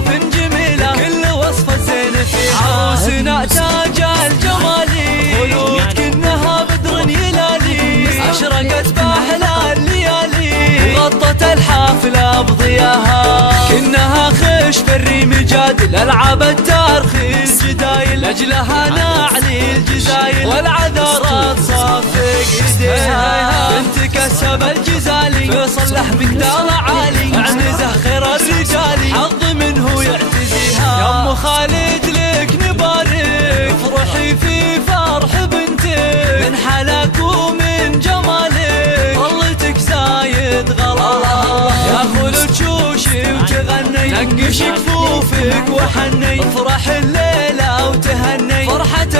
اوصاف جميلة كل وصفة زين فيها. عروسنا تاج الجمالي خلود كأنها بدر يلالي، اشرقت باحلى الليالي غطت الحافلة بضياها. كأنها خش الريم جاد الالعاب التارخي الجدايل، لاجلها نعلي الجزايل والعذارات صافق ايديها. بنت كسب الجزالي فيصل له بندار عالي، عنزه خير الرجال حظ منه يعتزيها. يا ام خالد لك نبارك افرحي في فرح بنتك، من حلاك ومن جمالك ظلتك زايد غلا. يا خلود شوشي وتغني نقش كفوفك وحني، افرح الليلة وتهني فرحة